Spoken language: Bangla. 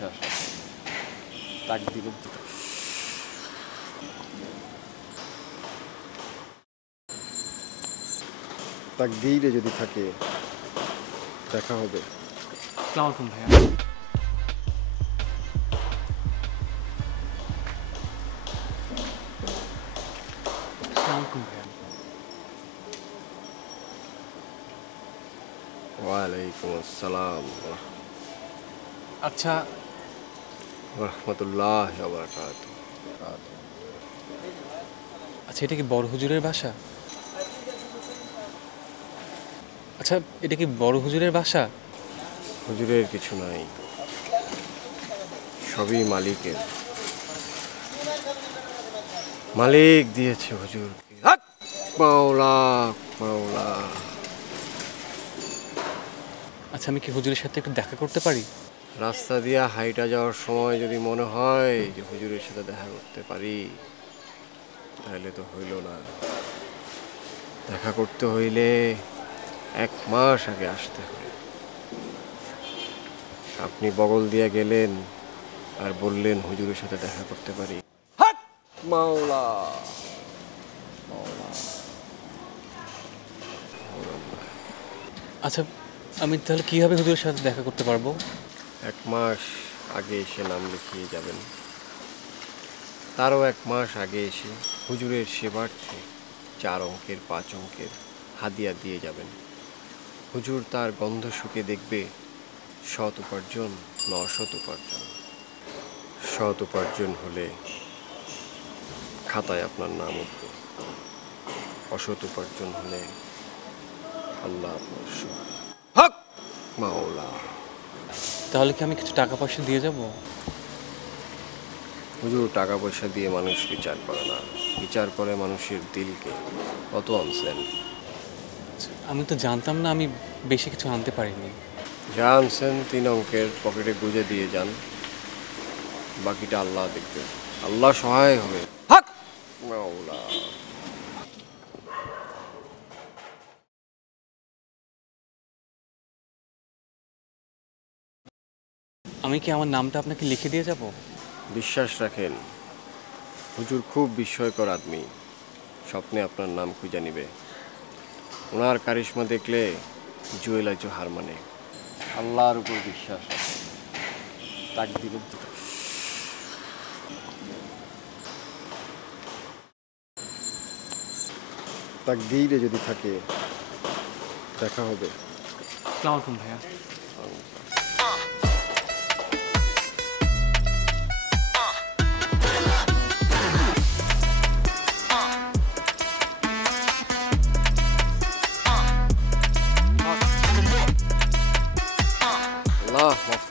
বিশ্বাস তাকদীরের তাকদীরে যদি থাকে দেখা হবে। আসসালামু আলাইকুম ভাইয়া। আসসালামু আলাইকুম ভাইয়া। ওয়ালাইকুম আসসালাম আচ্ছা রাহমাতুল্লাহি ওয়া বারাকাতুহু। আচ্ছা এটা কি বড় হুজুরের বাসা? আচ্ছা এটা কি বড় হুজুরের বাসা? হুজুরের কিছু নাই, সবই মালিকের। মালিক দিয়েছে হুজুর। মাওলা মাওলা। আচ্ছা আমি কি হুজুরের সাথে একটু দেখা করতে পারি? রাস্তা দিয়া হাইটা যাওয়ার সময় যদি মনে হয় যে হুজুরের সাথে দেখা করতে পারি, তাহলে তো হইল না। দেখা করতে হইলে 1 মাস আগে আসতে হবে। আপনি বগল দিয়া গেলেন আর বললেন হুজুরের সাথে দেখা করতে পারি। মাওলা আচ্ছা আমি তাহলে কিভাবে হুজুরের সাথে দেখা করতে পারবো? 1 মাস আগে এসে নাম লিখিয়ে যাবেন। তারও 1 মাস আগে এসে হুজুরের সেবার্থে 4 অঙ্কের 5 অঙ্কের হাদিয়া দিয়ে যাবেন। হুজুর তার গন্ধ শুকে দেখবে সৎ উপার্জন না অসৎ উপার্জন। সৎ উপার্জন হলে খাতায় আপনার নাম উঠবে, অসৎ উপার্জন হলে আল্লাহ আপনার সহায়। হক মাওলা। তাহলে কি আমি কিছু টাকা পয়সা দিয়ে যাব? হুজুর টাকা পয়সা দিয়ে মানুষ বিচার করে না, বিচার করে মানুষের দিলকে। কত আনছেন? আচ্ছা, আমি তো জানতাম না, আমি বেশি কিছু আনতে পারিনি। যা আনছেন 3 অঙ্কের পকেটে গুঁজে দিয়ে যান, বাকিটা আল্লাহ দেখবে, আল্লাহ সহায় হবে। হক মাওলা। আমি কি আমার নামটা আপনাকে লিখে দিয়ে যাব? বিশ্বাস রাখেন, হুজুর খুব বিস্ময়কর আদমি। স্বপ্নে আপনার নাম খুঁজে নিবে। ওনার কারিশমা দেখলে জুয়েলাইজ হার মানে। আল্লাহর উপর বিশ্বাস তাকদীরের তাকদীরে যদি থাকে দেখা হবে। আসসালামু আলাইকুম ভাইয়া। আল্লাহ মাফ